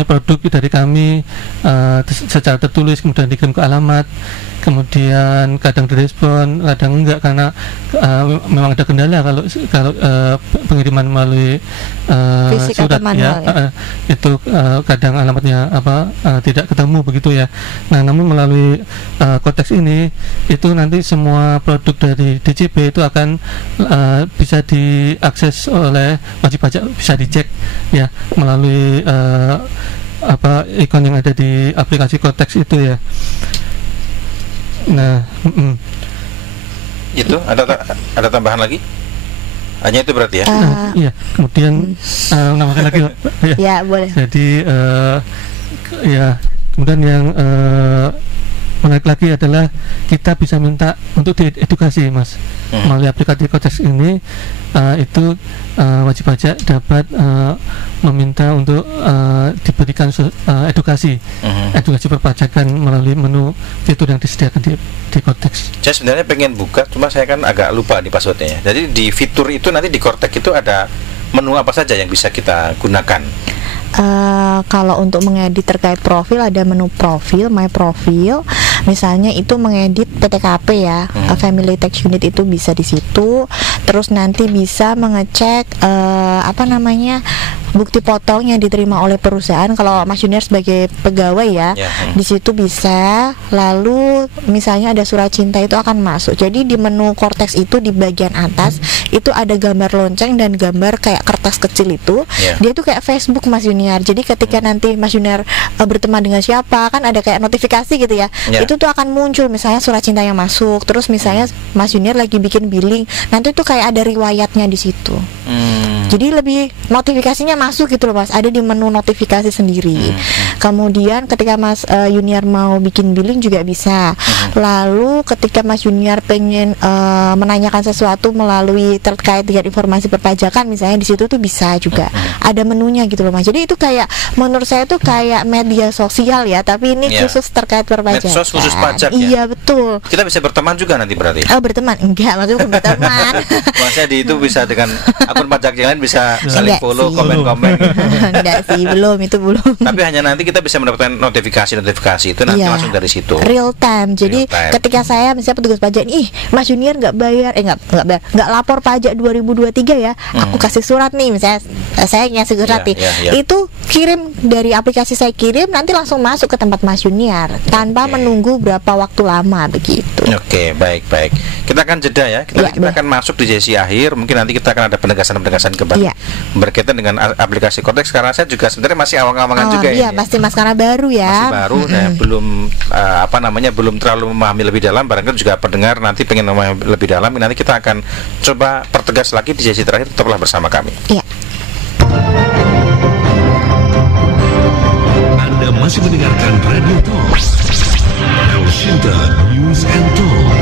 produk dari kami secara tertulis, kemudian dikirim ke alamat, kemudian kadang direspon, kadang enggak, karena memang ada kendala kalau pengiriman melalui surat ya, itu kadang alamatnya tidak ketemu begitu ya. Nah, namun melalui Cortex ini itu nanti semua produk dari DJP itu akan bisa diakses oleh wajib pajak, bisa dicek ya melalui ikon yang ada di aplikasi Cortex itu ya. Nah, itu ada tambahan lagi? Hanya itu berarti ya? Iya. Kemudian nambahkan lagi, ya boleh. Jadi ya kemudian yang menarik lagi adalah kita bisa minta untuk diedukasi Mas melalui aplikasi Cortex ini. Itu wajib pajak dapat meminta untuk diberikan edukasi perpajakan melalui menu fitur yang disediakan di Cortex. Saya sebenarnya pengen buka, cuma saya kan agak lupa di passwordnya. Jadi di fitur itu nanti di Cortex itu ada menu apa saja yang bisa kita gunakan? Kalau untuk mengedit terkait profil, ada menu profil, my profil. Misalnya itu mengedit PTKP ya, Family Tax Unit itu bisa di situ. Terus nanti bisa mengecek bukti potong yang diterima oleh perusahaan. Kalau Mas Junior sebagai pegawai ya, di situ bisa. Lalu misalnya ada surat cinta itu akan masuk. Jadi di menu Cortex itu di bagian atas itu ada gambar lonceng dan gambar kayak kertas kecil itu. Dia tuh kayak Facebook Mas Junior. Jadi ketika nanti Mas Junior berteman dengan siapa, kan ada kayak notifikasi gitu ya. itu tuh akan muncul misalnya surat cinta yang masuk, terus misalnya Mas Junior lagi bikin billing, nanti tuh kayak ada riwayatnya di situ. Jadi lebih notifikasinya masuk gitu loh Mas, ada di menu notifikasi sendiri. Kemudian ketika Mas Junior mau bikin billing juga bisa. Lalu ketika Mas Junior pengen menanyakan sesuatu melalui terkait dengan informasi perpajakan misalnya, di situ tuh bisa juga. Ada menunya gitu loh Mas. Jadi itu kayak menurut saya tuh kayak media sosial ya, tapi ini khusus terkait perpajakan. Medsos khusus pajak ya. Iya betul. Kita bisa berteman juga nanti berarti. Oh berteman? Enggak, maksudnya bukan berteman. Maksudnya di itu bisa dengan akun pajak yang lain bisa saling Enggak follow, sih. komen-komen. Enggak sih, belum, itu belum. Tapi hanya nanti kita bisa mendapatkan notifikasi itu nanti langsung dari situ. Real time. Jadi Real time. ketika saya misalnya petugas pajak nih, Mas Junior nggak bayar, nggak lapor pajak 2023 ya, aku kasih surat nih, misalnya saya ngasih surat nih, itu kirim dari aplikasi saya kirim, nanti langsung masuk ke tempat Mas Junior tanpa menunggu berapa waktu lama begitu. Oke, baik. Kita akan jeda ya. Kita akan masuk di sesi akhir. Mungkin nanti kita akan ada penegasan kembali berkaitan dengan aplikasi Kortex. Karena saya juga sebenarnya masih awang-awangan juga ya. Iya, pasti Mas, karena baru ya. Masih baru, dan belum terlalu memahami lebih dalam. Barangkali juga pendengar nanti pengen memahami lebih dalam. Nanti kita akan coba pertegas lagi di sesi terakhir. Tetaplah bersama kami. Iya. Anda masih mendengarkan Radio Talk, Elshinta News and Talk.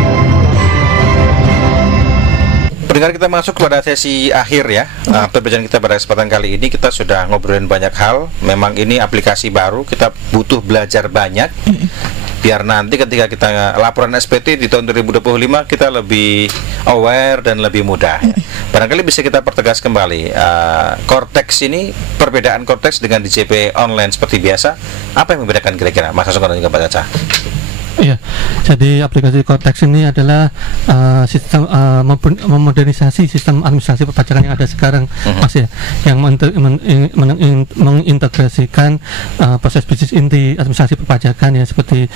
Pendengar, kita masuk kepada sesi akhir ya. Perbincangan kita pada kesempatan kali ini kita sudah ngobrolin banyak hal. Memang ini aplikasi baru, kita butuh belajar banyak. Biar nanti ketika kita laporan SPT di tahun 2025 kita lebih aware dan lebih mudah. Barangkali bisa kita pertegas kembali, Kortex ini, perbedaan Kortex dengan DJP online seperti biasa, apa yang membedakan kira-kira Mas Asungkar dan juga Pak Caca? Iya, jadi aplikasi Kortex ini adalah sistem memodernisasi sistem administrasi perpajakan yang ada sekarang, Mas ya, yang mengintegrasikan proses bisnis inti administrasi perpajakan ya, seperti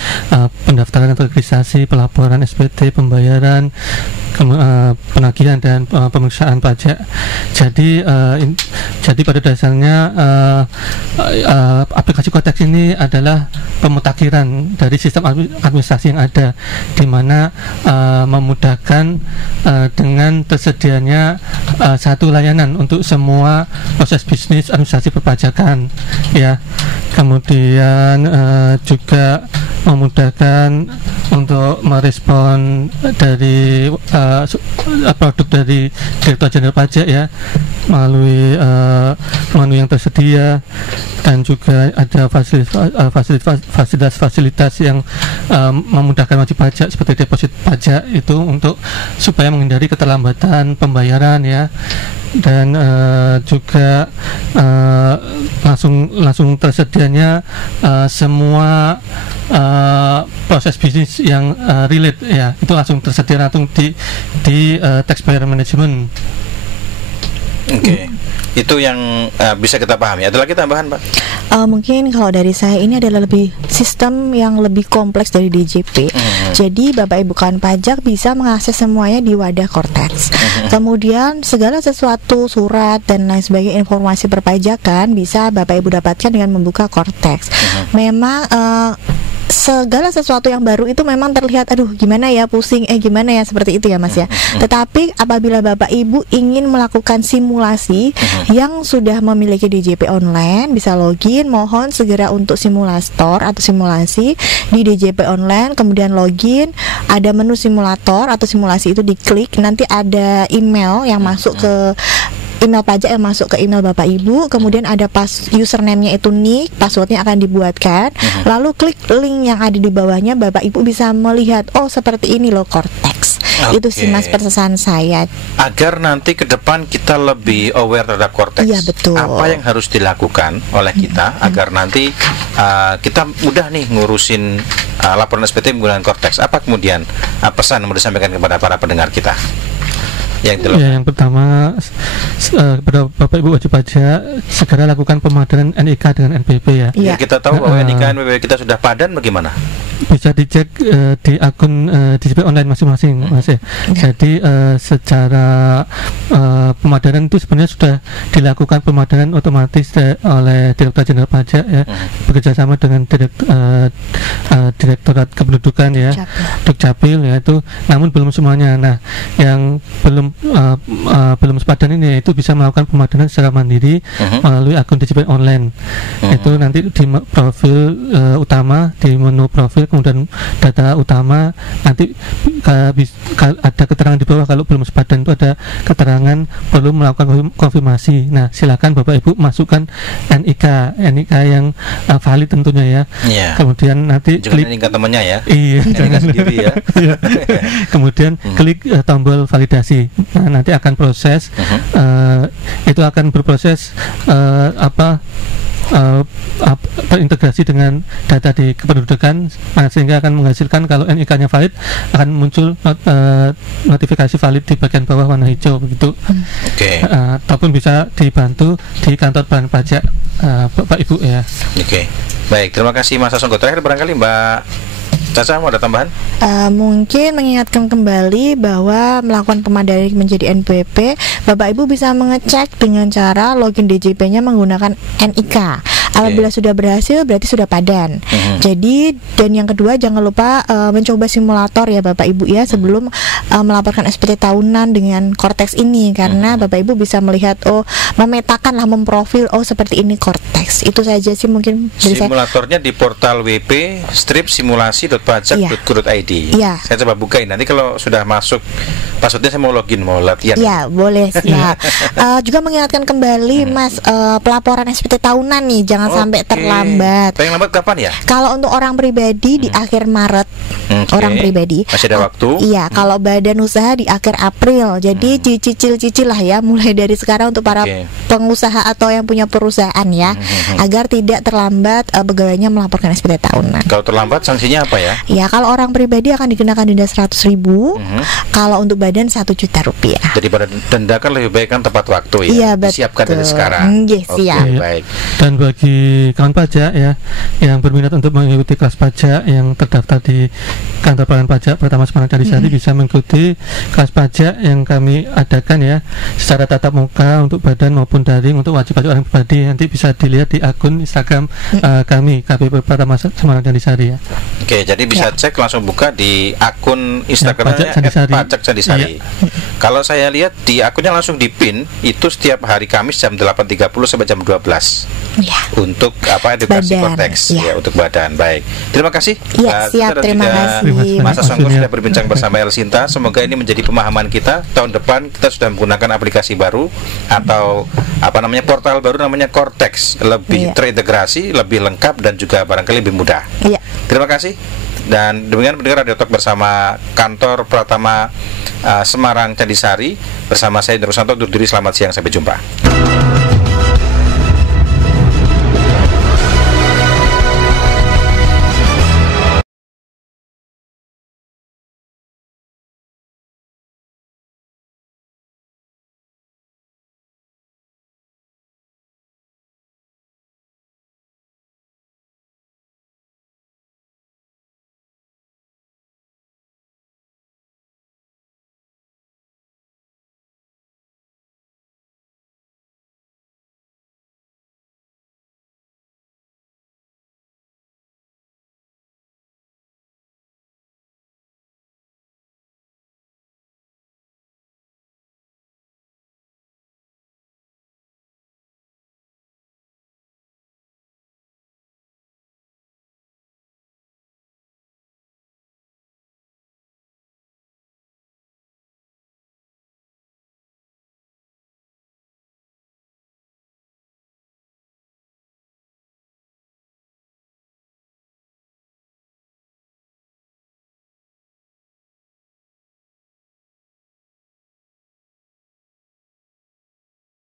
pendaftaran atau registrasi, pelaporan SPT, pembayaran, penagihan dan pemeriksaan pajak. Jadi pada dasarnya aplikasi Kortex ini adalah pemutakhiran dari sistem administrasi yang ada, di mana memudahkan dengan tersedianya satu layanan untuk semua proses bisnis administrasi perpajakan ya. Kemudian juga memudahkan untuk merespon dari produk dari Direktorat Jenderal Pajak ya, melalui menu yang tersedia, dan juga ada fasilitas yang memudahkan wajib pajak seperti deposit pajak itu untuk supaya menghindari keterlambatan pembayaran ya, dan juga langsung tersedianya semua proses bisnis yang relate ya, itu langsung tersedia langsung di taxpayer management. Oke. Itu yang bisa kita pahami. Ada lagi tambahan, Pak? Mungkin kalau dari saya ini adalah lebih sistem yang lebih kompleks dari DJP. Jadi Bapak Ibu kawan pajak bisa mengakses semuanya di wadah Kortex. Kemudian segala sesuatu, surat dan lain sebagainya, informasi perpajakan bisa Bapak Ibu dapatkan dengan membuka Kortex. Memang segala sesuatu yang baru itu memang terlihat aduh gimana ya, pusing, gimana ya, seperti itu ya Mas ya. Tetapi apabila Bapak Ibu ingin melakukan simulasi yang sudah memiliki DJP online, bisa login, mohon segera untuk simulator atau simulasi di DJP online, kemudian login, ada menu simulator atau simulasi itu diklik, nanti ada email yang masuk ke email pajak yang masuk ke email Bapak Ibu, kemudian ada username-nya itu nick, passwordnya akan dibuatkan, lalu klik link yang ada di bawahnya, Bapak Ibu bisa melihat, oh seperti ini loh Kortex. Itu sih Mas pesan saya. Agar nanti ke depan kita lebih aware terhadap Kortex. Iya betul. Apa yang harus dilakukan oleh kita agar nanti kita mudah nih ngurusin laporan SPT menggunakan Kortex. Apa kemudian pesan yang mau disampaikan kepada para pendengar kita? Yang pertama, kepada Bapak Ibu wajib pajak segera lakukan pemadanan NIK dengan NPWP ya. Kita tahu bahwa NIK dan NPWP kita sudah padan, bagaimana? bisa dicek di akun DJP online masing-masing, Mas ya. Jadi secara pemadanan itu sebenarnya sudah dilakukan pemadanan otomatis oleh Direktorat Jenderal Pajak ya, bekerjasama dengan Direktorat Kependudukan ya, Dukcapil ya itu, namun belum semuanya. Nah, yang belum sepadan ini itu bisa melakukan pemadanan secara mandiri melalui akun DJP online. Itu nanti di profil utama, di menu profil, kemudian data utama, nanti ada keterangan di bawah kalau belum sepadan itu ada keterangan perlu melakukan konfirmasi. Nah, silakan Bapak Ibu masukkan NIK yang valid tentunya ya. Kemudian nanti klik NIK temannya ya. Iya, NIK sendiri ya. Kemudian klik tombol validasi. Nah, nanti akan proses itu akan berproses terintegrasi dengan data di kependudukan, sehingga akan menghasilkan kalau NIK-nya valid akan muncul notifikasi valid di bagian bawah warna hijau begitu. Ataupun bisa dibantu di kantor bahan pajak Bapak Ibu ya. Baik, terima kasih Mas Sasongko. Terakhir barangkali Mbak Caca mau ada tambahan? Mungkin mengingatkan kembali bahwa melakukan pemadanan menjadi NPWP, Bapak Ibu bisa mengecek dengan cara login DJP-nya menggunakan NIK. Apabila sudah berhasil berarti sudah padan. Jadi, dan yang kedua jangan lupa mencoba simulator ya Bapak Ibu ya sebelum melaporkan SPT tahunan dengan Cortex ini, karena Bapak Ibu bisa melihat memetakan lah, memprofil seperti ini Cortex. Itu saja sih mungkin dari simulatornya di portal wp-simulasi.pajak.go.id. Saya coba bukain nanti kalau sudah masuk passwordnya saya mau login, mau latihan. Ya, boleh, siap. Juga mengingatkan kembali Mas, pelaporan SPT tahunan nih jangan sampai terlambat. Paling lambat kapan ya? Kalau untuk orang pribadi di akhir Maret, orang pribadi masih ada waktu. Iya, kalau badan usaha di akhir April. Jadi cicil-cicil lah ya, mulai dari sekarang untuk para pengusaha atau yang punya perusahaan ya, agar tidak terlambat pegawainya melaporkan SPT tahunan. Kalau terlambat sanksinya apa ya? Ya, kalau orang pribadi akan dikenakan denda 100.000, kalau untuk badan 1 juta rupiah. Jadi pada denda kan lebih baik kan tepat waktu ya. Iya, disiapkan dari sekarang. Siap. Baik. Dan bagi kawan pajak ya yang berminat untuk mengikuti kelas pajak yang terdaftar di Kantor Pelayanan Pajak Pertama Semarang Candisari bisa mengikuti kelas pajak yang kami adakan ya secara tatap muka untuk badan maupun daring untuk wajib pajak orang pribadi. Nanti bisa dilihat di akun Instagram kami KPP Pertama Semarang Candisari ya. Jadi bisa cek langsung buka di akun Instagramnya Pajak Candisari. Kalau saya lihat di akunnya langsung dipin itu setiap hari Kamis jam 8.30 sampai jam 12 untuk edukasi Cortex ya untuk badan. Baik, terima kasih. Siap, terima kasih Mas Sasongko sudah berbincang bersama El Sinta. Semoga ini menjadi pemahaman kita. Tahun depan kita sudah menggunakan aplikasi baru atau portal baru namanya Cortex, lebih terintegrasi, lebih lengkap dan juga barangkali lebih mudah. Terima kasih. Dan demikian pendengar Radio Talk bersama Kantor Pratama Semarang Candisari bersama saya Indra Susanto undur diri. Selamat siang, sampai jumpa.